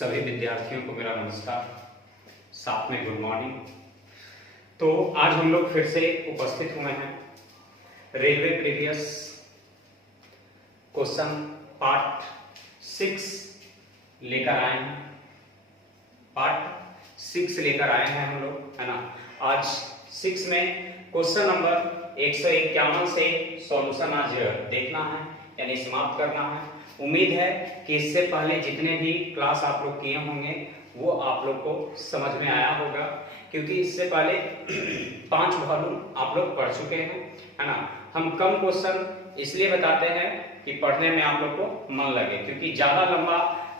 सभी विद्यार्थियों को मेरा नमस्कार, साथ में गुड मॉर्निंग। तो आज हम लोग फिर से उपस्थित हुए हैं रेलवे प्रीवियस क्वेश्चन पार्ट 6 लेकर आए हैं। पार्ट 6 लेकर आए हैं हम लोग, है ना। आज 6 में क्वेश्चन नंबर 151 से सॉल्यूशन आज देखना है, यानी समाप्त करना है। उम्मीद है कि इससे पहले जितने भी क्लास आप लोग किए होंगे वो आप लोग को समझ में आया होगा, क्योंकि इससे पहले 5 वॉल्यूम आप लोग पढ़ चुके हैं, है ना। हम कम क्वेश्चन इसलिए बताते हैं कि पढ़ने में आप लोग को मन लगे, क्योंकि ज्यादा लंबा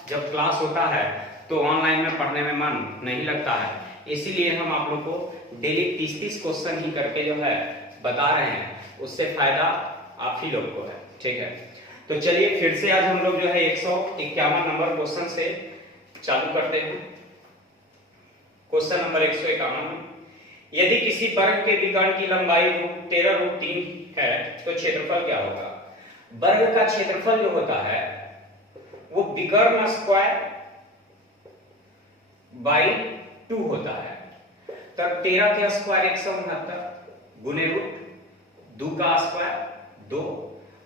जब क्लास होता है तो ऑनलाइन में पढ़ने में मन नहीं लगता है। इसीलिए हम आप लोग को डेली 30-30 क्वेश्चन ही करके जो है बता रहे हैं, उससे फायदा आप ही लोग को है, ठीक है। तो चलिए फिर से आज हम लोग जो है 151 नंबर क्वेश्चन से चालू करते हैं। क्वेश्चन नंबर 151 में, यदि किसी वर्ग के विकर्ण की लंबाई 13√3 है तो क्षेत्रफल क्या होगा। वर्ग का क्षेत्रफल जो होता है वो विकर्ण स्क्वायर बाई 2 होता है। तब 13 के स्क्वायर 169 गुने रूट 2 का स्क्वायर 2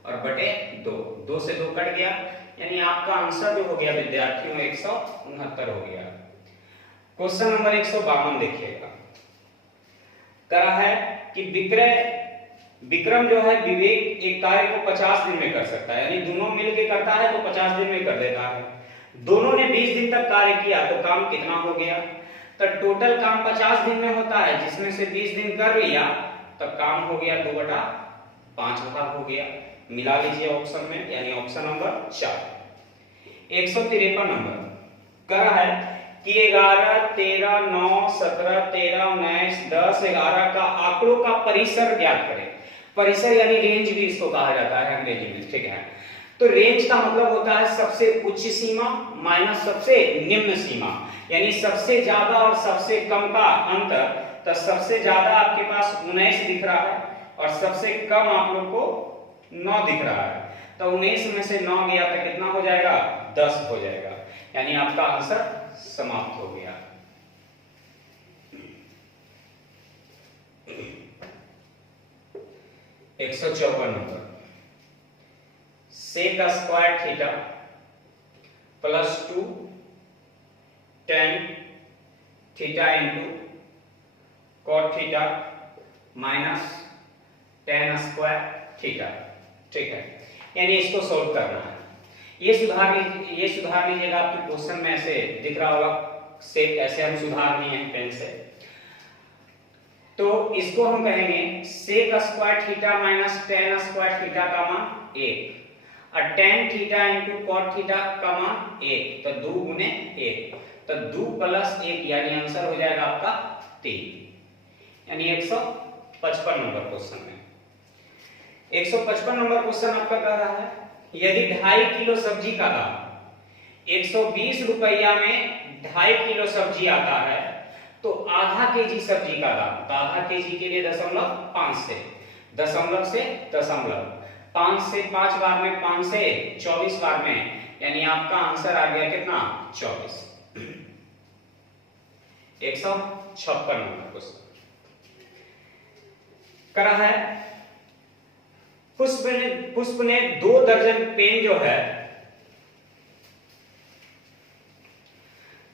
और बटे 2 से 2 कट गया, यानी आपका आंसर जो हो गया विद्यार्थियों 169 हो गया। क्वेश्चन नंबर 152 देखिएगा। कहा है कि विक्रम जो है विवेक एक कार्य को 50 दिन में कर सकता है, यानी दोनों मिलकर करता है तो 50 दिन में कर देता है। दोनों ने 20 दिन तक कार्य किया तो काम कितना हो गया। तो टोटल काम 50 दिन में होता है, जिसमें से 20 दिन कर लिया तब काम हो गया 2/5 हो गया। मिला लीजिए ऑप्शन में, यानी ऑप्शन नंबर 4। 153 नंबर कह है कि 11, 13, 9, 17, 13, 19, 10, 11 का आंकड़ों का परिसर ज्ञात करें। परिसर यानी रेंज भी इसको कहा जाता है अंग्रेजी में, ठीक है। तो रेंज का मतलब होता है सबसे उच्च सीमा माइनस सबसे निम्न सीमा, यानी सबसे ज्यादा और सबसे कम का अंतर। तो सबसे ज्यादा आपके पास 19 दिख रहा है और सबसे कम आप लोग को 9 दिख रहा है। तो 19 में से 9 गया तो कितना हो जाएगा, 10 हो जाएगा, यानी आपका आंसर समाप्त हो गया। एक 154 number, sec square theta plus 2 tan theta into cot theta minus tan square theta, ठीक है। यानी इसको सोल्व करना है। ये सुधार लीजिएगा। आपके क्वेश्चन में ऐसे दिख रहा होगा, सेक ऐसे हम सुधार लिए हैं पेन से। तो इसको हम कहेंगे sec square theta minus tan square theta का मान 1 और tan theta into cot theta का मान 1, तो 2 गुने 1, तो 2 प्लस 1 यानी आंसर हो जाएगा आपका 3, यानी 155 नंबर क्वेश्चन में। 155 नंबर क्वेश्चन आपका कह रहा है, यदि 2.5 किलो सब्जी का दाम 120 रुपया में 2.5 किलो सब्जी आता है तो आधा केजी सब्जी का दाम, तो आधा केजी के लिए 0.5 से दशमलव से दशमलव 5 से 5 बार में 5 से 24 बार में, यानी आपका आंसर आ गया कितना, 24। 156 नंबर क्वेश्चन करा है, पुष्प ने 2 दर्जन पेन जो है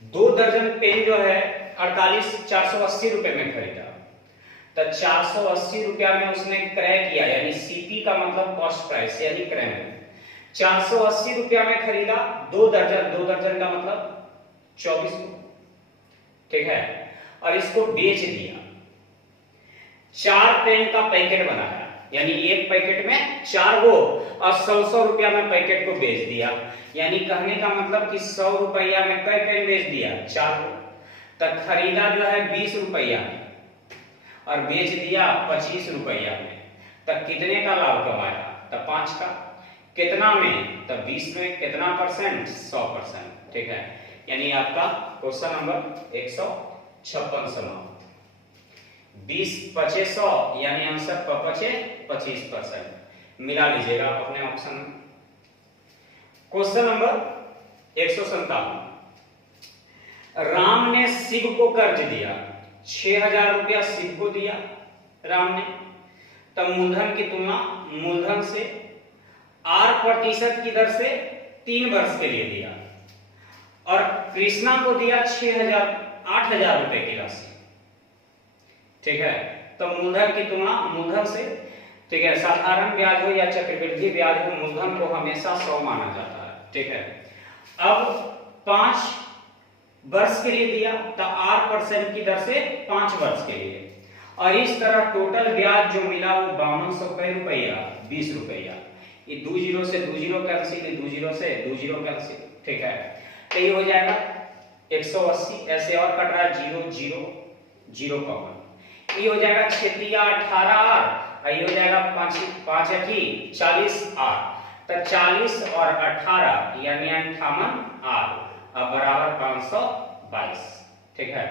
2 दर्जन पेन जो है 480 रुपए में खरीदा। तो 480 रुपया में उसने क्रय किया, यानी सीपी का मतलब कॉस्ट प्राइस यानी क्रय में 480 रुपया में खरीदा 2 दर्जन का मतलब 24, ठीक है। और इसको बेच दिया, 4 पेन का पैकेट बनाया, यानी एक पैकेट में 4 गो और 100 रुपया में पैकेट को बेच दिया। यानी कहने का मतलब कि 100 रुपया में कई पेन बेच दिया, 4 गो। तो खरीदा जो है 20 रुपया में और बेच दिया 25 रुपया में, तो कितने का लाभ कमाया, तो 5 का। कितना में, तो 20 में। कितना परसेंट, 100%, ठीक है। यानी आपका क्वेश्चन नंबर 156 समाप्त। 20 पचे 100, यानी आंसर 25%। मिला लीजिएगा अपने ऑप्शन में। क्वेश्चन नंबर 157, राम ने शिव को कर्ज दिया, 6,000 रुपया शिव को दिया राम ने। तब मूलधन की तुलना मूलधन से 8% की दर से 3 वर्ष के लिए दिया, और कृष्णा को दिया 8,000 रुपए की राशि। ठीक है, तो मूलधन की तुलना मूलधन से, ठीक है, साधारण ब्याज हो या चक्रवृद्धि ब्याज हो, मूलधन को हमेशा 100 माना जाता है। ठीक है, अब 5 वर्ष के लिए दिया तो 8% की दर से 5 वर्ष के लिए, और इस तरह टोटल ब्याज जो मिला वो 5200 रुपया 20 रुपया। ये 2 जीरो से 2 जीरो कैंसिल, 2 जीरो से 2 जीरो कैंसिल। ठीक है, तो ये हो जाएगा 180, ऐसे और कट रहा है 0 0 0 कॉमन, ये हो जाएगा 6 18 और ये हो जाएगा 5 5 40 आर, तो 40 और 18 यानी 58 आर अब बराबर 522। ठीक है,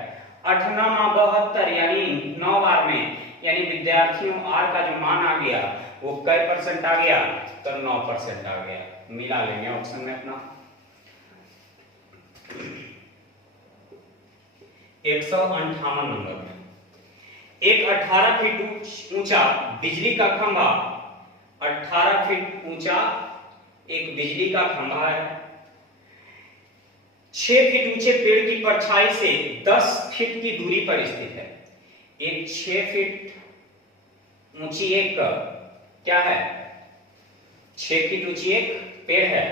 8 9 72 यानी 9 बार में, यानी विद्यार्थियों आर का जो मान आ गया वो कई % आ गया, तो 9% आ गया। मिला लेंगे ऑप्शन में अपना 158 नंबर में। एक 18 फीट ऊंचा बिजली का खंभा, 18 फीट ऊंचा एक बिजली का खंभा है, 6 फीट ऊंचे पेड़ की परछाई से 10 फीट की दूरी पर स्थित है। एक 6 फीट ऊंची एक क्या है, 6 फीट ऊंची एक पेड़ है,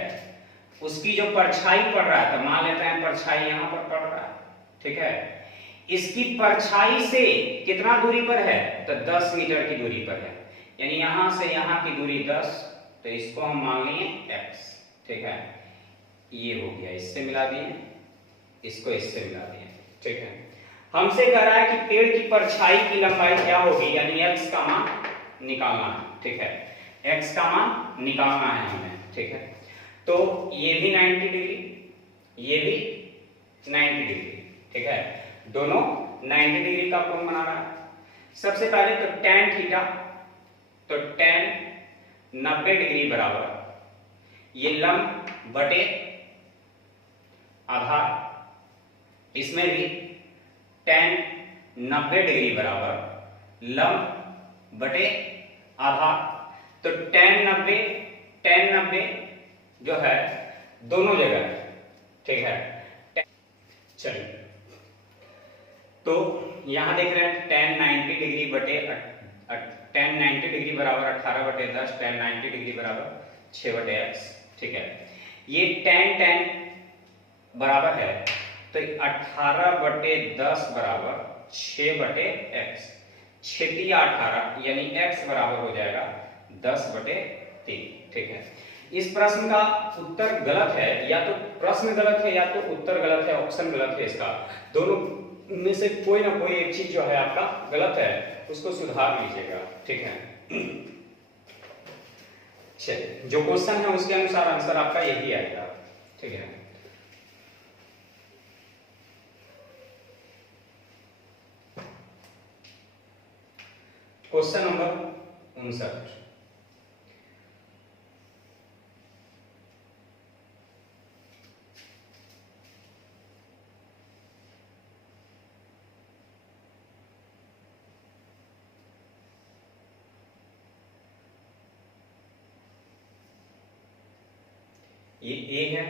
उसकी जो परछाई पड़ रहा है, तो मान लेते हैं परछाई यहां पर पड़ रहा है। ठीक है, इसकी परछाई से कितना दूरी पर है, तो 10 मीटर की दूरी पर है, यानी यहां से यहां की दूरी 10, तो इसको हम मान लिए x। ठीक है, ये हो गया, इससे मिला दिए, इसको इससे मिला दिए। ठीक है, हमसे कह रहा है कि पेड़ की परछाई की लंबाई क्या होगी, यानी x का मान निकालना है। ठीक है, x का मान निकालना है हमें। ठीक है, तो ये भी 90 डिग्री, ये भी 90 डिग्री। ठीक है, दोनों 90 डिग्री का कोण बना रहा है। सबसे पहले तो tan थीटा, तो tan 90 डिग्री बराबर ये लंब बटे आधार, इसमें भी tan 90 डिग्री बराबर लंब बटे आधार, तो tan 90 जो है दोनों जगह। ठीक है, चलिए, तो यहां देख रहे हैं tan 90 डिग्री बटे tan 90 डिग्री बराबर 18 बटे 10, tan 90 डिग्री बराबर 6 बटे x। ठीक है, ये tan बराबर है, तो 18 बटे 10 बराबर 6 बटे x, 6 18 यानी x बराबर हो जाएगा 10 बटे 3। ठीक है, इस प्रश्न का उत्तर गलत है, या तो प्रश्न गलत है या तो उत्तर गलत है, ऑप्शन गलत है, इसका दोनों में से कोई ना कोई एक चीज जो है आपका गलत है, उसको सुधार लीजिएगा। ठीक है, चलिए, जो क्वेश्चन है उसके अनुसार आंसर आपका यही आएगा। ठीक है, क्वेश्चन नंबर 59, ये A है,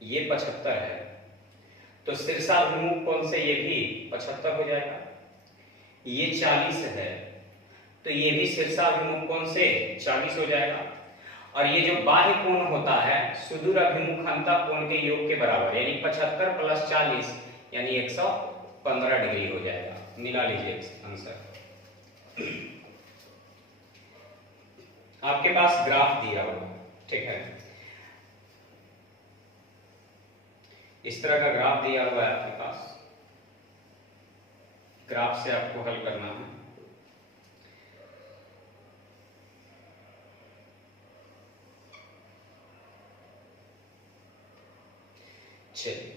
ये 75 है, तो शीर्षाभिमुख कोण से ये भी 75 हो जाएगा। ये 40 है, तो ये भी शीर्षाभिमुख कोण से 40 हो जाएगा, और ये जो बाह्य कोण होता है सुदूर अभिमुख अंतः कोण के योग के बराबर, यानी 75 + 40 यानी 115 डिग्री हो जाएगा। मिला लीजिए आंसर। आपके पास ग्राफ दिया होगा। ठीक है, इस तरह का ग्राफ दिया हुआ है आपके पास, ग्राफ से आपको हल करना है। चलिए,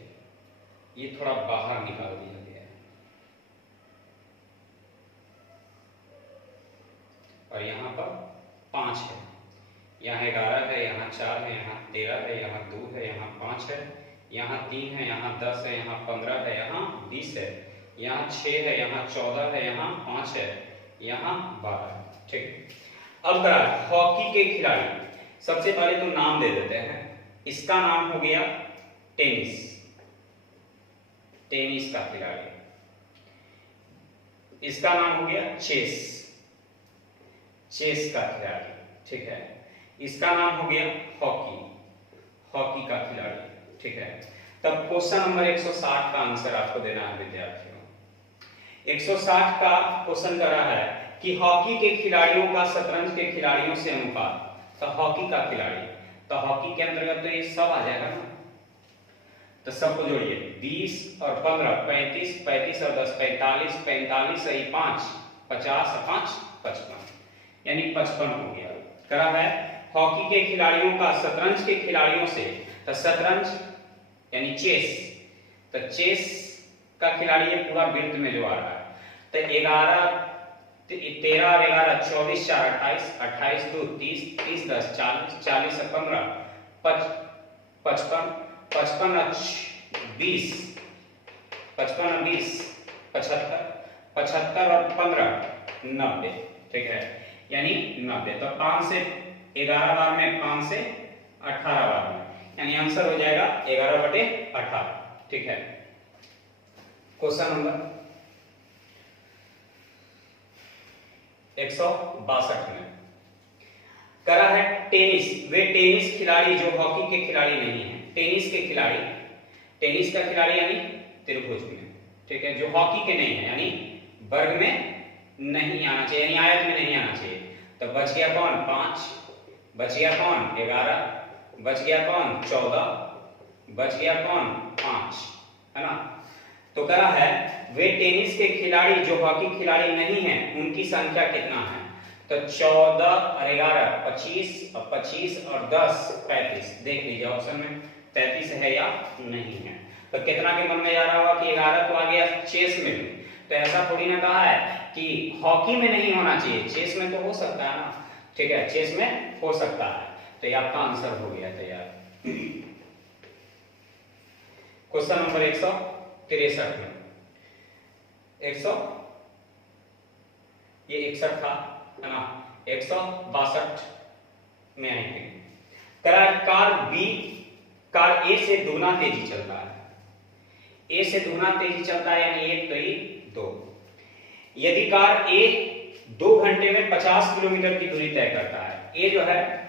ये थोड़ा बाहर निकाल दिया गया है, और यहां पर 5 है, यहाँ 11 है, यहाँ 4 है, यहाँ 13 है, यहाँ 2 है, यहाँ 5 है, यहाँ 3 है, यहाँ 10 है, यहाँ 15 है, यहाँ 20 है, यहाँ 6 है, यहाँ 14 है, यहाँ 5 है, यहाँ 12 है। ठीक, अब करा हॉकी के खिलाड़ी। सबसे पहले तो नाम दे देते हैं। इसका नाम हो गया टेनिस, टेनिस का खिलाड़ी। इसका नाम हो गया चेस, चेस का खिलाड़ी। ठीक है, इसका नाम हो गया हॉकी, हॉकी का खिलाड़ी। ठीक है, तब क्वेश्चन नंबर 160 का आंसर आपको देना है विद्यार्थियों। 160 का क्वेश्चन करा है कि हॉकी के खिलाड़ियों का शतरंज के खिलाड़ियों से अनुपात। तो हॉकी का खिलाड़ी, तो हॉकी के अंतर्गत तो ये सब आ जाएगा ना, तो सबको जोड़िए। 20 और 15 35, 35 और 10 45, 45 और 5 50 और 5 55, यानी 55 हो गया। करा है हॉकी के खिलाड़ियों का शतरंज के खिलाड़ियों से। तो शतरंज यानी चेस, तो चेस का खिलाड़ी ये पूरा वृत्त में जो आ रहा है। तो 11 13 और 11 24 4 28, 28 2 30, 30 10 40, 40 और 15 55, 55 और 20, 55 और 20 75, 75 और 15 90। ठीक है, यानी 90। तो 5 से 11 बार में, 5 से 18 बार में, यानी आंसर हो जाएगा 11/18। ठीक है, क्वेश्चन नंबर 162 में करा है टेनिस। वे टेनिस खिलाड़ी जो हॉकी के खिलाड़ी नहीं है, टेनिस के खिलाड़ी, टेनिस का खिलाड़ी यानी त्रिभुज में। ठीक है, जो हॉकी के नहीं है, यानी वर्ग में नहीं आना चाहिए, यानी आयत में नहीं आना चाहिए। तो बच गया कौन? 5, बच गया कौन? 11, बच गया कौन? 14, बच गया कौन? 5, है ना। तो करा है वे टेनिस के खिलाड़ी जो हॉकी खिलाड़ी नहीं है उनकी संख्या कितना है। तो 14 और 11 25 और 25 और 10 35। देख लीजिए ऑप्शन में 35 है या नहीं है। तो कितना के मन में जा रहा होगा कि 11 तो आ गया चेस में भी, तो ऐसा थोड़ी ना कहा है कि हॉकी में नहीं होना चाहिए, चेस में तो हो सकता है ना। ठीक है, चेस में हो सकता है। तो ये आपका आंसर हो गया तैयार। क्वेश्चन नंबर 163 में 61 था, है ना। 162 में आएंगे। कार ए से दुगना तेजी चलता है। ए से दुगना तेजी चलता है, यानी 1 3 2। यदि कार ए 2 घंटे में 50 किलोमीटर की दूरी तय करता है, ए जो है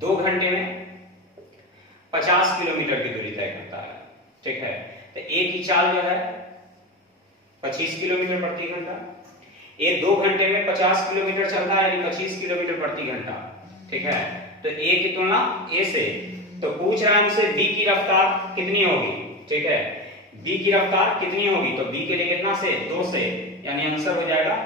2 घंटे में 50 किलोमीटर की दूरी तय करता है। ठीक है, तो ए की चाल जो है 25 किलोमीटर प्रति घंटा। ए 2 घंटे में 50 किलोमीटर चलता है, यानी 25 किलोमीटर प्रति घंटा। ठीक है, तो ए की तुलना ए से, तो पूछ रहा है हमसे बी की रफ्तार कितनी होगी। ठीक है, बी की रफ्तार कितनी होगी, तो बी के लिए कितना से 2 से, यानी आंसर हो जाएगा।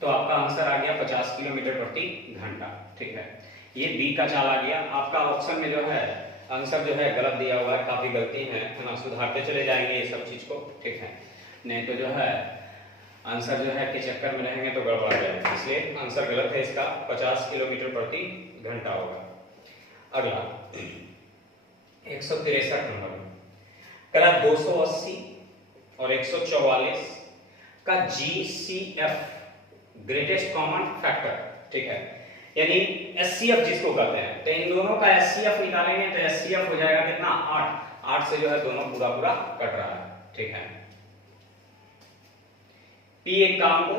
तो आपका आंसर आ गया 50 किलोमीटर प्रति घंटा। ठीक है, ये बी का चाल आ गया। आपका ऑप्शन में जो है आंसर जो है गलत दिया हुआ है, काफी गलती है ना, सुधारते चले जाएंगे ये सब चीज को। ठीक है, नहीं तो जो है आंसर जो है के चक्कर में रहेंगे तो गड़बड़ा जाएगा, इसलिए आंसर गलत है इसका। 50 किलोमीटर प्रति घंटा होगा। अगला 163 नंबर में करा 280 और 144 का GCF ग्रेटेस्ट कॉमन फैक्टर। ठीक है, यानी SCF जिसको कहते हैं, तो इन दोनों का SCF निकालेंगे तो SCF हो जाएगा कितना 8 से जो है दोनों पूरा पूरा कट रहा है। ठीक है, P एक काम को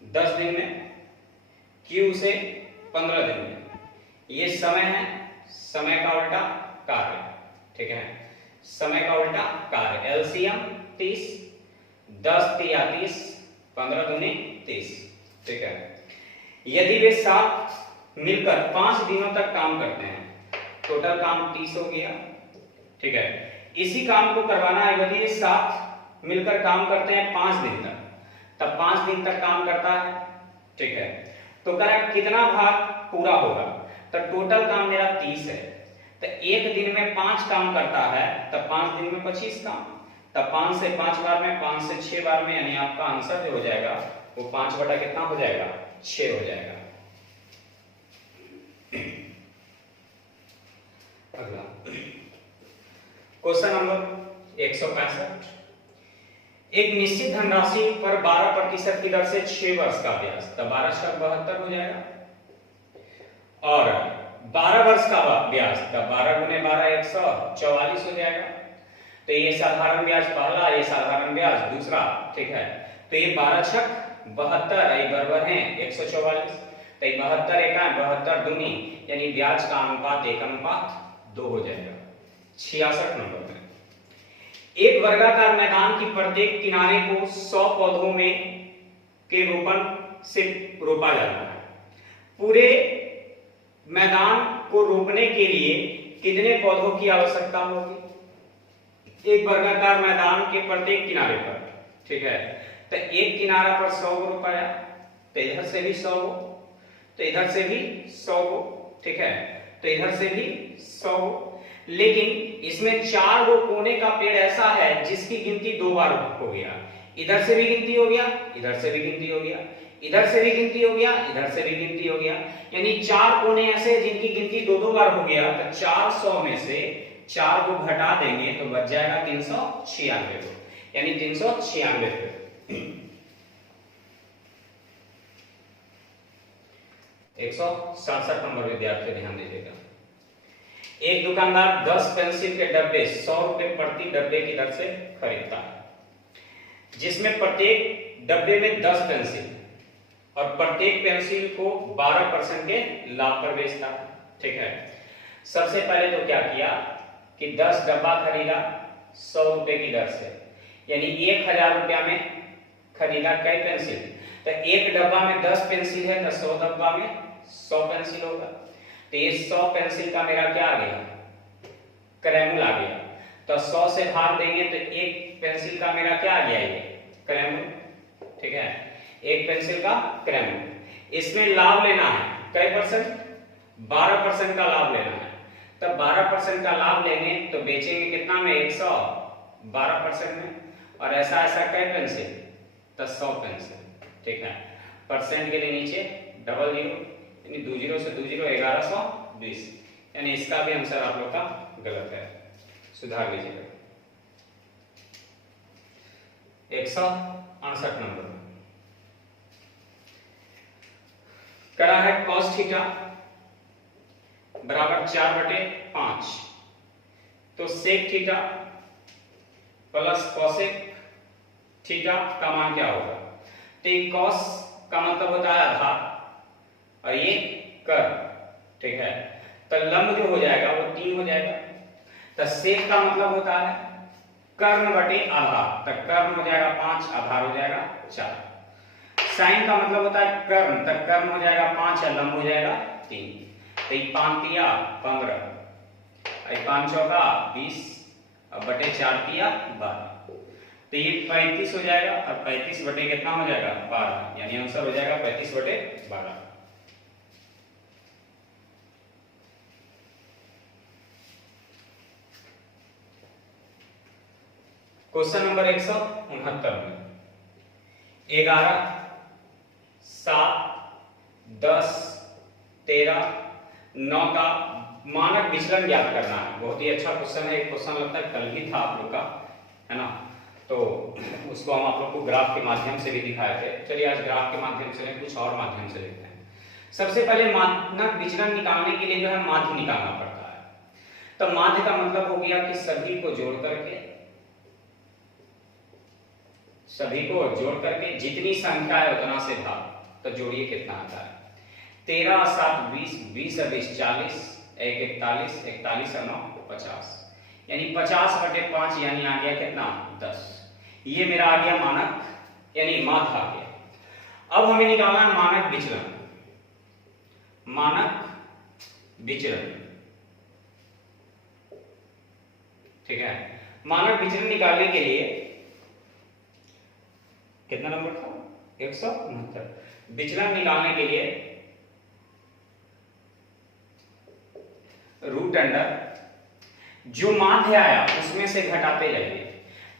10 दिन में, Q से 15 दिन में, ये समय है, समय का उल्टा कार्य। ठीक है, समय का उल्टा कार्य। LCM 30, 10 3 30, 15 दूनी 30। ठीक है, यदि वे साथ मिलकर 5 दिनों तक काम करते हैं, टोटल काम 30 हो गया। ठीक है, इसी काम को करवाना है, यदि वे साथ मिलकर काम करते हैं 5 दिन तक, तब 5 दिन तक काम करता है। ठीक है, तो करा कितना भाग पूरा होगा, तो टोटल काम मेरा 30 है, तो एक दिन में 5 काम करता है, तब 5 दिन में 25 काम, तब 5 से 5 बार में, 5 से 6 बार में, यानी आपका आंसर जो हो जाएगा वो 5 बटा कितना हो जाएगा 6 हो जाएगा। अगला क्वेश्चन नंबर 165, एक निश्चित धनराशि पर 12% की दर से 6 वर्ष का ब्याज, तो 12 छक 72 हो जाएगा, और 12 वर्ष का ब्याज, तो 12 गुने 12 144 हो जाएगा। तो ये साधारण ब्याज पहला, ये साधारण ब्याज दूसरा, ठीक है। तो ये 12 छक 72, ये बराबर है 144, तो 72 एका 72 दूनी, यानी ब्याज का अनुपात 1:2 हो जाएगा। 66 नंबर में, एक वर्गाकार मैदान की प्रत्येक किनारे को 100 पौधों में के रोपण से रोपा जाना है। पूरे मैदान को रोपने के लिए कितने पौधों की आवश्यकता होगी? एक वर्गाकार मैदान के प्रत्येक किनारे पर, ठीक है। तो एक किनारा पर 100 को रोपाया, तो इधर से भी 100 हो, तो इधर से भी 100 हो, ठीक है। तो इधर से भी 100 हो, लेकिन इसमें 4 गो कोने का पेड़ ऐसा है जिसकी गिनती 2 बार हो गया। इधर से भी गिनती हो गया, इधर से भी गिनती हो गया, इधर से भी गिनती हो गया, इधर से भी गिनती हो गया, यानी 4 कोने ऐसे जिनकी गिनती 2-2 बार हो गया। तो 400 में से 4 को घटा देंगे तो बच जाएगा 396 को, यानी 396 पे 167 नंबर विद्यार्थी ध्यान दीजिएगा। एक दुकानदार 10 पेंसिल के डब्बे 100 रुपए प्रति डब्बे की दर से खरीदता है, जिसमें प्रत्येक डब्बे में 10 पेंसिल और प्रत्येक पेंसिल को 12% के लाभ पर बेचता है, ठीक है। सबसे पहले तो क्या किया कि 10 डब्बा खरीदा 100 रुपए की दर से, यानी 1000 रुपया में खरीदा कई पेंसिल, तो एक डब्बा में 10 पेंसिल है तो 100 डब्बा में 100 पेंसिल होगा। तो ये 100 पेंसिल का मेरा क्या आ गया? क्रैमुल आ गया। तो 100 से भाग देंगे तो एक पेंसिल का मेरा क्या आ गया? ये क्रैमुल, ठीक है, एक पेंसिल का क्रैमुल। इसमें लाभ लेना है कई परसेंट? 12% का लाभ लेना है। तो 12% का लाभ लेंगे तो बेचेंगे कितना में? 112% में। और ऐसा ऐसा कई पेंसिल? तो 100 पेंसिल, ठीक है। परसेंट के लिए नीचे डबल जीरो, यानी 2 जीरो से 2 जीरो 1120, यानी इसका भी आंसर आप लोग का गलत है, सुधार लीजिएगा। 168 नंबर करा है cos थीटा बराबर 4/5, तो sec theta plus cosec theta का मान क्या होगा? तो ये cos का मतलब होता है आधा और ये कर्व, ठीक है। तो लंब जो हो जाएगा वो 3 हो जाएगा। तो sec का मतलब होता है कर्ण बटे आधा, तो कर्ण हो जाएगा 5, आधार हो जाएगा 4। साइन का मतलब होता है कर्ण, तो कर्ण हो जाएगा 5 या लंब हो जाएगा 3। तो ये 5 तिया 15, 5 चौका 20 और बटे 4 तिया 12, तो ये 35 हो जाएगा और 35 बटे कितना हो जाएगा? 12, यानी आंसर हो जाएगा 35/12। क्वेश्चन नंबर 169 में 11, 7, 10, 13, 9 का मानक विचलन ज्ञात करना है। बहुत ही अच्छा क्वेश्चन है, एक क्वेश्चन लगता है कल ही था आप लोग का, है ना। तो उसको हम आप लोग को ग्राफ के माध्यम से भी दिखाए थे। चलिए आज ग्राफ के माध्यम से कुछ और माध्यम से देखते हैं। सबसे पहले मानक विचलन निकालने के लिए जो है माध्य निकालना पड़ता है। तो माध्य का मतलब हो गया कि सभी को जोड़ करके जितनी संख्या है उतना से भाग, तो जोड़िए कितना आता है? 13 7 20, 20 और 20 40, 1 41, 41 और 9 50, यानी 50/5, यानी आ गया कितना? 10। ये मेरा आ गया मानक, यानी माध्य आ गया। अब हमें निकालना है मानक विचलन। मानक विचलन, ठीक है। मानक विचलन निकालने के लिए कितना नंबर था? 169। विचलन निकालने के लिए रूट अंडर जो माध्य आया उसमें से घटाते जाइए।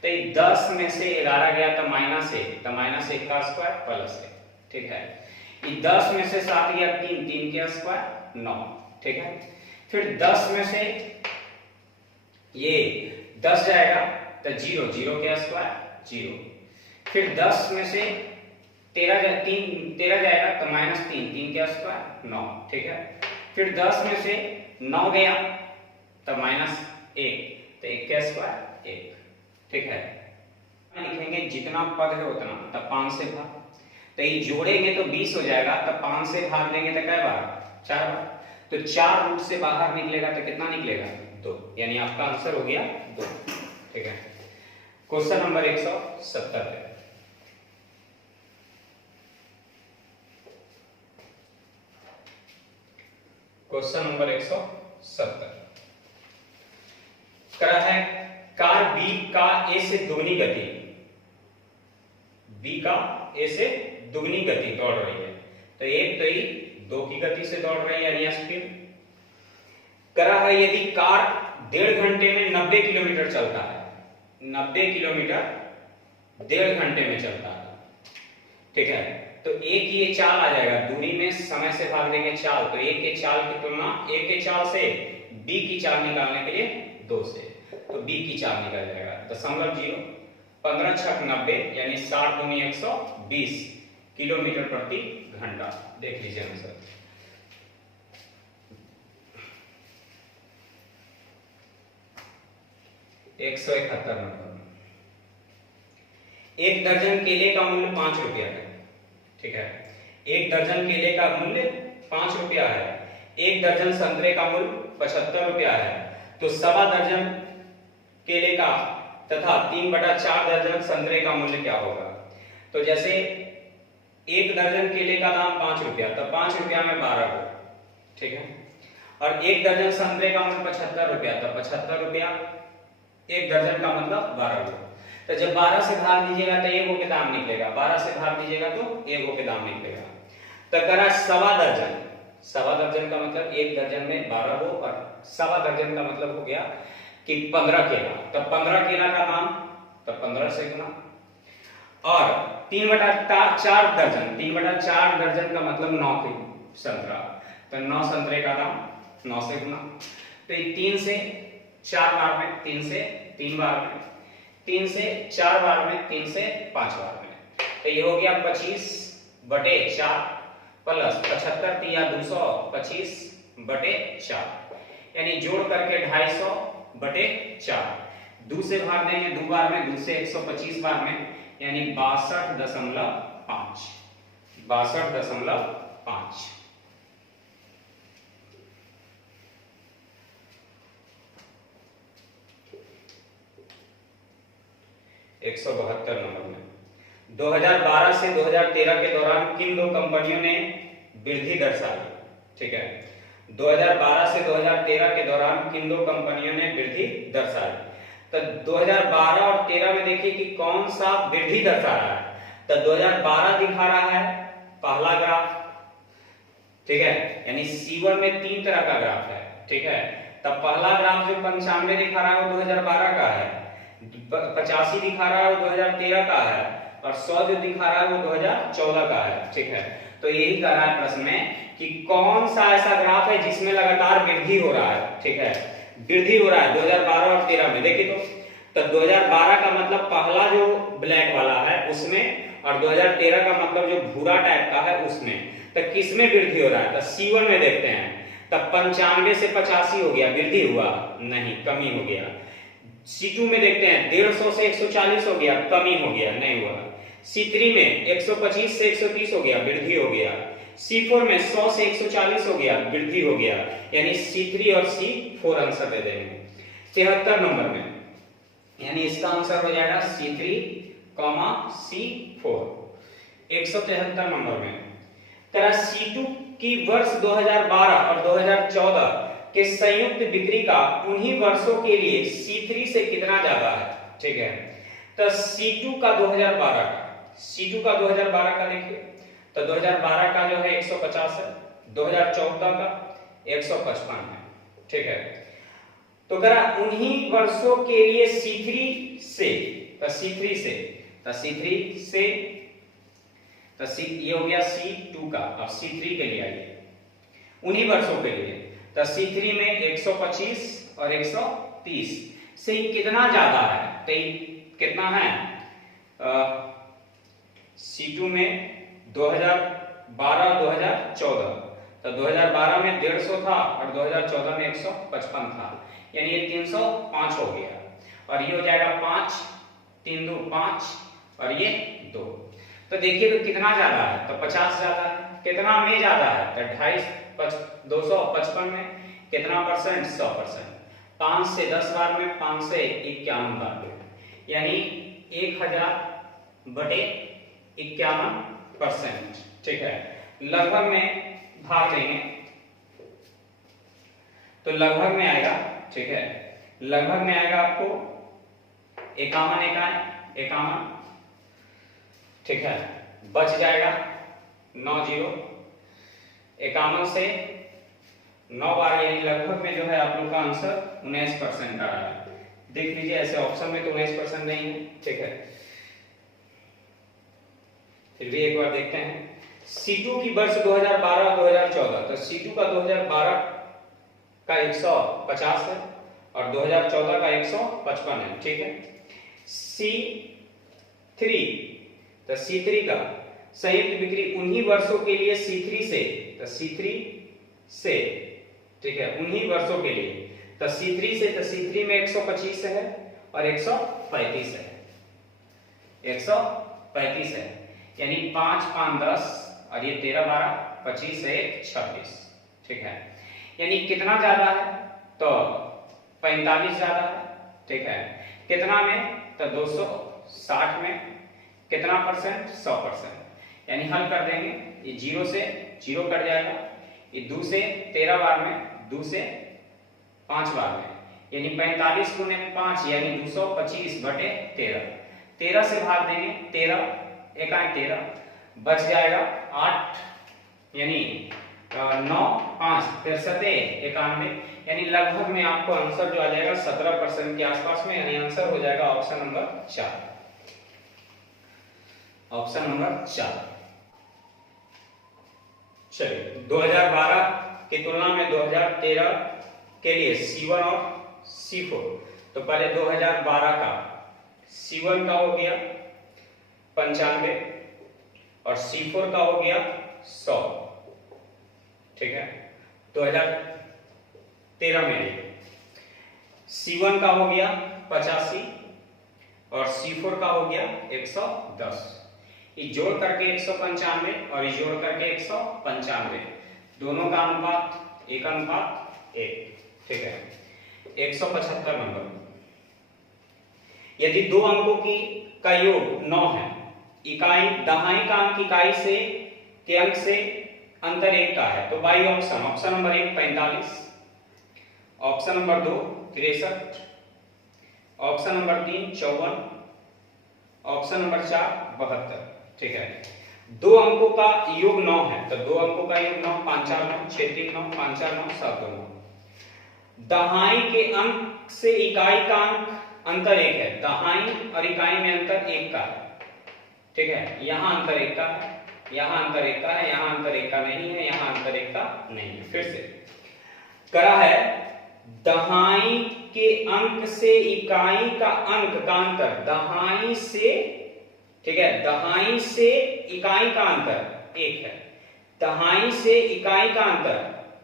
तो 10 में से 11 गया तो -1, तो -1 का स्क्वायर प्लस 1, ठीक है। 10 में से 7 गया 3, 3 के स्क्वायर 9, ठीक है। फिर 10 में से ये 10 जाएगा तो 0, 0 के स्क्वायर 0। फिर 10 में से 13 जाएगा तो -3, 3 के स्क्वायर 9, ठीक है। फिर 10 में से 9 गया तो -1, तो 1 के स्क्वायर 1, ठीक है। लिखेंगे जितना पद है उतना, तब 5 से भाग, तो ये जोड़ेंगे तो 20 हो जाएगा, तब 5 से भाग देंगे तो कै बार, 4 बार। तो 4 रूट से बाहर निकलेगा तो कितना निकलेगा, 2, यानी आपका आंसर हो गया 2, ठीक है। क्वेश्चन नंबर 170 है। क्वेश्चन नंबर 170 करा है, कार बी का ए से दुगनी गति, बी का ए से दुगनी गति दौड़ रही है, तो एक तो ही 2 की गति से दौड़ रही है यानी स्पीड। करा है यदि कार 1.5 घंटे में 90 किलोमीटर चलता है, 90 किलोमीटर 1.5 घंटे में चलता है, ठीक है। तो एक ये चाल आ जाएगा, दूरी में समय से भाग देंगे चाल, तो एक के चाल की तुलना एक के चाल से बी की चाल निकालने के लिए 2 से, तो बी की चाल निकल जाएगा 0.0, 15 छक 90 यानी 60 दूनी 120 किलोमीटर प्रति घंटा। देख लीजिए आंसर। एक 171 नंबर। एक दर्जन केले का मूल्य 5 रुपया है, ठीक है। एक दर्जन केले का मूल्य 5 रुपया है, एक दर्जन संतरे का मूल्य 75 रुपया है, तो 1.25 दर्जन केले का तथा 3/4 दर्जन संतरे का मूल्य क्या होगा। तो जैसे एक दर्जन केले का दाम 5 रुपया, तो 5 रुपया में 12 हो, ठीक है। और एक दर्जन संतरे का मूल्य 75 रुपया, तो 75 रुपया एक दर्जन का मतलब 12 हो। तो जब 12 से भाग दीजिएगा तो 1 के दाम निकलेगा, 12 से भाग दीजिएगा तो 1 के दाम निकलेगा। तो करा 1.25 दर्जन, 1.25 दर्जन का मतलब एक दर्जन में 12 हो, और 1.25 दर्जन का मतलब हो गया कि 15 केला, तो 15 केला का दाम तो 15 से गुना, और 3/4 दर्जन, 3/4 दर्जन का मतलब 9 संतरा, तो 9 संतरे का दाम 9 से गुना। तो 3 से 4 बार में, 3 से 3 बार में, 3 से 4 बार में, 3 से 5 बार में, तो ये हो गया 25/4 प्लस 75 या 200, 25/4 यानी जोड़ करके 250/4। 2 से भाग देंगे 2 बार में, 2 से 125 बार में, यानी 62.5, 62.5। एक 172 नंबर में 2012 से 2013 के दौरान किन 2 कंपनियों ने वृद्धि दर्शाई, ठीक है। 2012 से 2013 के दौरान किन 2 कंपनियों ने वृद्धि दर्शाई। तो 2012 और 13 में देखिए कि कौन सा वृद्धि दर्शा रहा है। तो 2012 दिखा रहा है पहला ग्राफ, ठीक है, यानी C1 में 3 तरह का ग्राफ है, ठीक है। तब पहला ग्राफ जो 95 दिखा रहा है वो 2012 का है, 85 दिखा रहा है वो 2013 का है, और 100 जो दिखा रहा है वो 2014 का है, ठीक है। तो यही कह रहा है प्रश्न में कि कौन सा ऐसा ग्राफ है जिसमें लगातार वृद्धि हो रहा है, ठीक है, वृद्धि हो रहा है 2012 और 13 में। देखिए तो 2012 का मतलब पहला जो ब्लैक वाला है उसमें, और 2013 का मतलब जो भूरा टाइप का है उसमें। तो किसमें वृद्धि हो रहा है, तो C1 में देखते हैं। तब 95 से 85 हो गया, वृद्धि हुआ नहीं, कमी हो गया। C2 में देखते हैं 150 से 140 हो गया, कमी हो गया, नहीं हुआ। C3 में 125 से 130 हो गया, वृद्धि हो गया। C4 में 100 से 140 हो गया, वृद्धि हो गया, यानी C3 और C4 आंसर दे देंगे। 73 नंबर में, यानी इसका आंसर हो जाएगा C3, C4। 173 नंबर में तेरा C2 की वर्ष 2012 और 2014 के संयुक्त बिक्री का उन्हीं वर्षों के लिए C3 से कितना ज्यादा है, ठीक है। तो C2 का 2012 का, C2 का 2012 का देखिए तो 2012 का जो है 150 है, 2014 का 155 है, ठीक है। तो अगर उन्हीं वर्षों के लिए C3 से, तो C3 से, तो C3 से, तो ये हो गया C2 का। अब C3 के लिए आइए, उन्हीं वर्षों के लिए, तो C3 में 125 और 130, से कितना ज्यादा है, तो कितना है C2 में 2012-2014, तो 2012 में 150 था और 2014 में 155 था, यानी ये 305 हो गया। और ये हो जाएगा 5, 3 2 5 और ये 2। तो देखिए तो कितना ज्यादा है, तो 50 ज्यादा है। कितना में ज्यादा है, तो 255 में कितना परसेंट, 100%। 5 से 10 बार में 5 से 51 बार में, यानी 1000/51%। ठीक है, लगभग में भाग देंगे तो लगभग में आएगा। ठीक है, लगभग में आएगा आपको 51। ठीक है, बच जाएगा 9 0, 51 से 9 बार, यानी लगभग में जो है आप लोग का आंसर 19% आ रहा है। देख लीजिए, ऐसे ऑप्शन में तो 19% नहीं है। ठीक है, फिर भी एक बार देखते हैं। C2 की वर्ष 2012-2014, तो C2 का 2012 का 150 है और 2014 का 155 है। ठीक है, C3, तो C3 का संयुक्त बिक्री उन्हीं वर्षों के लिए C3 से, तो C3 से, ठीक है, उन्हीं वर्षों के लिए, तो C3 से, तो C3 में 125 है और 135 है, 135 है, यानी 5 5 10 और ये 13 12 25 है 26। ठीक है, यानी कितना ज्यादा है, तो 45 ज्यादा है। ठीक है, कितना में, तो 260 में कितना परसेंट, 100%। यानी हल कर देंगे, ये 0 से 0 कट जाएगा, ये 2 से 13 बार में, 2 से 5 बार में, यानी 45 गुने 5 यानी 225/13। 13 से भाग देंगे, 13 1 13, बच जाएगा 8, यानी 9 5 फिर 7 91, यानी लगभग में आपको आंसर जो आ जाएगा 17% के आसपास में, यानी आंसर हो जाएगा ऑप्शन नंबर 4। Option number 4। चलिए, 2012 की तुलना में 2013 के लिए C1 और C4, तो पहले 2012 का C1 का हो गया 95 और C4 का हो गया 100। ठीक है, 2013 में C1 का हो गया 85 और C4 का हो गया 110। ये जोड़ करके 195 और ये जोड़ करके 195, दोनों का अनुपात 1:1। ठीक है, 175 नंबर। यदि दो अंकों का योग 9 है, इकाई दहाई का अंक इकाई से के अंक से अंतर 1 का है, तो by option, option number 1 45, option number 2 63, option number 3 54, option number 4 72। ठीक है, दो अंकों का योग 9 है, तो दो अंकों का योग 9, 5 4 9, 6 3 9, 5 4 9, 7 2 9। दहाई के अंक से इकाई का अंक अंतर 1 है, दहाई और इकाई में अंतर 1 का है। ठीक है, यहां अंतर 1 का है, यहां अंतर 1 का है, यहां अंतर 1 का नहीं है, यहां अंतर 1 का नहीं है। फिर से करा है, दहाई के अंक से इकाई का अंक का अंतर, दहाई से, ठीक है, दहाई से इकाई का अंतर 1 है, दहाई से इकाई का अंतर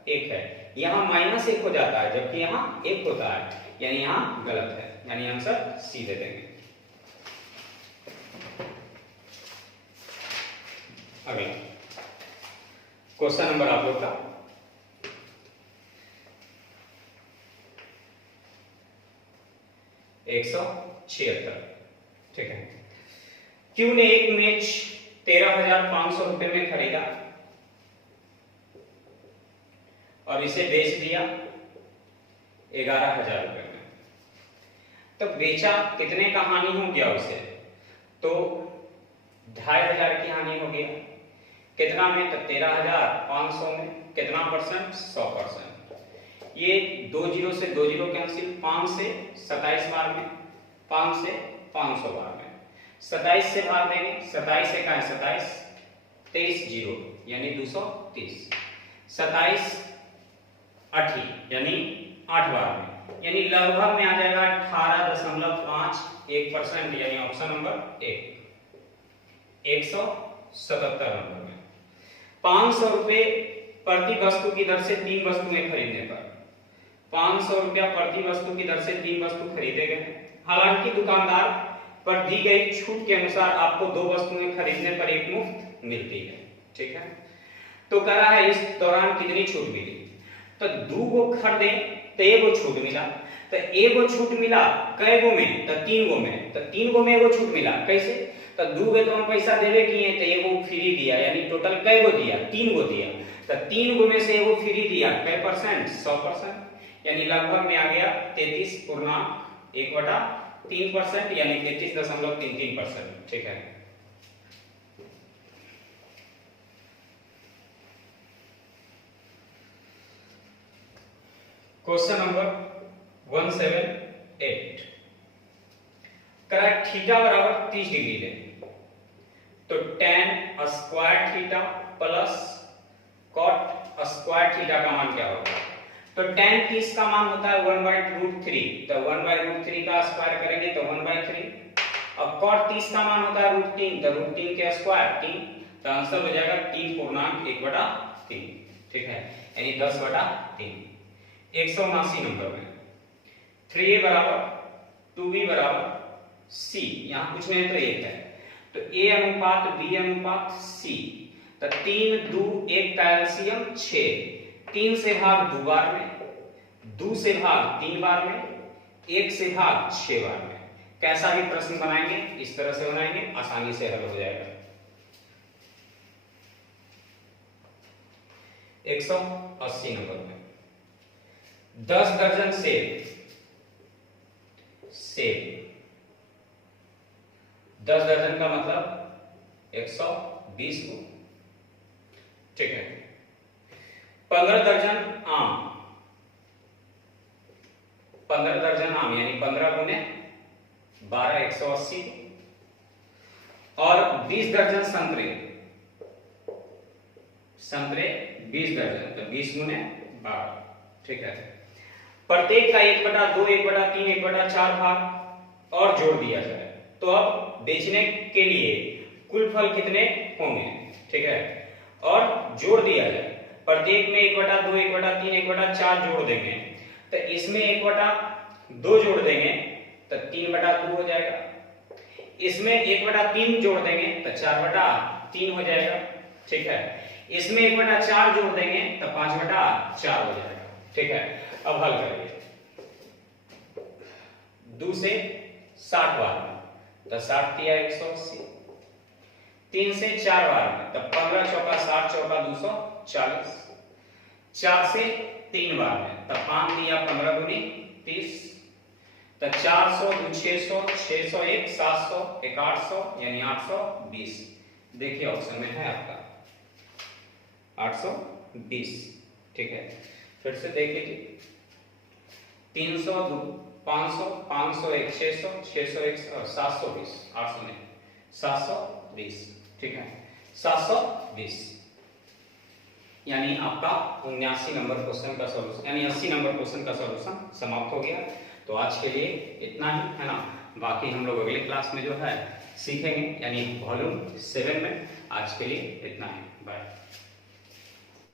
1 है, यहां -1 हो जाता है जबकि यहां 1 होता है, यानी यहां गलत है, यानी आंसर सी दे देंगे। अगला क्वेश्चन नंबर आप लोग का 176। ठीक है, क्यू ने एक मैच 13,500 रुपए में खरीदा और इसे बेच दिया 11,000 रुपए में। तो बेचा कितने का हानि हो गया उसे, तो 2,500 की हानि हो गया। कितना में, तो 13,500 में कितना परसेंट, 100%। ये 2 0 से 2 0 कैंसिल, 5 से 27 बार में, 5 से 500 बार में, 27 से भाग देंगे, 27 से 27, 23 0 यानी 230, 27 8 यानी 8 बार में, यानी लगभग में आ जाएगा 18.51%, यानी ऑप्शन नंबर 177 नंबर में। 500 रुपए प्रति वस्तु की दर से 3 वस्तुएं खरीदने पर 500 रुपया प्रति वस्तु की दर से 3 वस्तु खरीदे गए। हालांकि दुकानदार पर दी गई छूट के अनुसार आपको 2 वस्तुएं खरीदने पर एक मुफ्त मिलती है। ठीक है, तो कह रहा है इस दौरान कितनी छूट मिली। तो 2 गो खरीदे तो 1 गो छूट मिला, तो 1 गो छूट मिला कै गो में, तो 3 गो में, तो 3 गो में 1 गो छूट मिला। कैसे, तो 2 गो तो हम पैसा देवे किए तो 1 गो फ्री दिया, यानी टोटल कै गो दिया, 3 गो दिया, तो 3 गो में से 1 गो फ्री दिया, कै परसेंट, 100%, यानी लगभग में आ गया 33.1/3%, यानी 33.33%। ठीक है, क्वेश्चन नंबर 178 करा थीटा बराबर 30 डिग्री ले, तो tan square theta plus cot square theta का मान क्या होगा। तो tan 30 का मान होता है 1/√3, तो 1/√3 का स्क्वायर करेंगे तो 1/3, अब cot 30 का मान होता है √3, तो √3 के स्क्वायर 3, तो आंसर हो जाएगा 3.1/3। ठीक है, यानी 10/3। 179 नंबर में 3a बराबर 2b बराबर c, यहां कुछ नहीं तो 1 है, तो a अनुपात b अनुपात c, तो 3 2 1 का एलसीएम 6, 3 से भाग 2 बार में, 2 से भाग 3 बार में, 1 से भाग 6 बार में। कैसा भी प्रश्न बनाएंगे इस तरह से बनाएंगे, आसानी से हल हो जाएगा। 180 नंबर में 10 दर्जन सेब 10 दर्जन का मतलब 120 गो। ठीक है, 15 दर्जन आम, 15 दर्जन आम यानी 15 गुने 12 180, और 20 दर्जन संतरे 20 दर्जन, तो 20 गुने 12। ठीक है, प्रत्येक का 1/2 1/3 1/4 भाग और जोड़ दिया जाए, तो अब बेचने के लिए कुल फल कितने होंगे। ठीक है, और जोड़ दिया जाए, प्रत्येक में 1/2 1/3 1/4 जोड़ देंगे, तो इसमें 1/2 जोड़ देंगे तो 3/2 हो जाएगा, इसमें 1/3 जोड़ देंगे तो 4/3 हो जाएगा। ठीक है, इसमें 1/4 जोड़ देंगे तो 5/4 हो जाएगा। ठीक है, अब हल करिए। 2 से 60 बार में, तो 60 दिया 180, 3 से 4 बार में, तो 15 चौका 60 चौका 240, 4 से 3 बार में, तो 5 दिया 15 गुनी 30, तो 400 2 600 601 700 1 800, यानी 820। देखिए ऑप्शन में है आपका 820। ठीक है, फिर से देख लीजिए, 300 500 501 600 601 और 720 800 नहीं 720। ठीक है, 720, यानी आपका 79 नंबर क्वेश्चन का सॉल्यूशन, यानी 80 नंबर क्वेश्चन का सॉल्यूशन समाप्त हो गया। तो आज के लिए इतना ही है ना, बाकी हम लोग अगले क्लास में जो है सीखेंगे, यानी वॉल्यूम 7 में। आज के लिए इतना ही, बाय।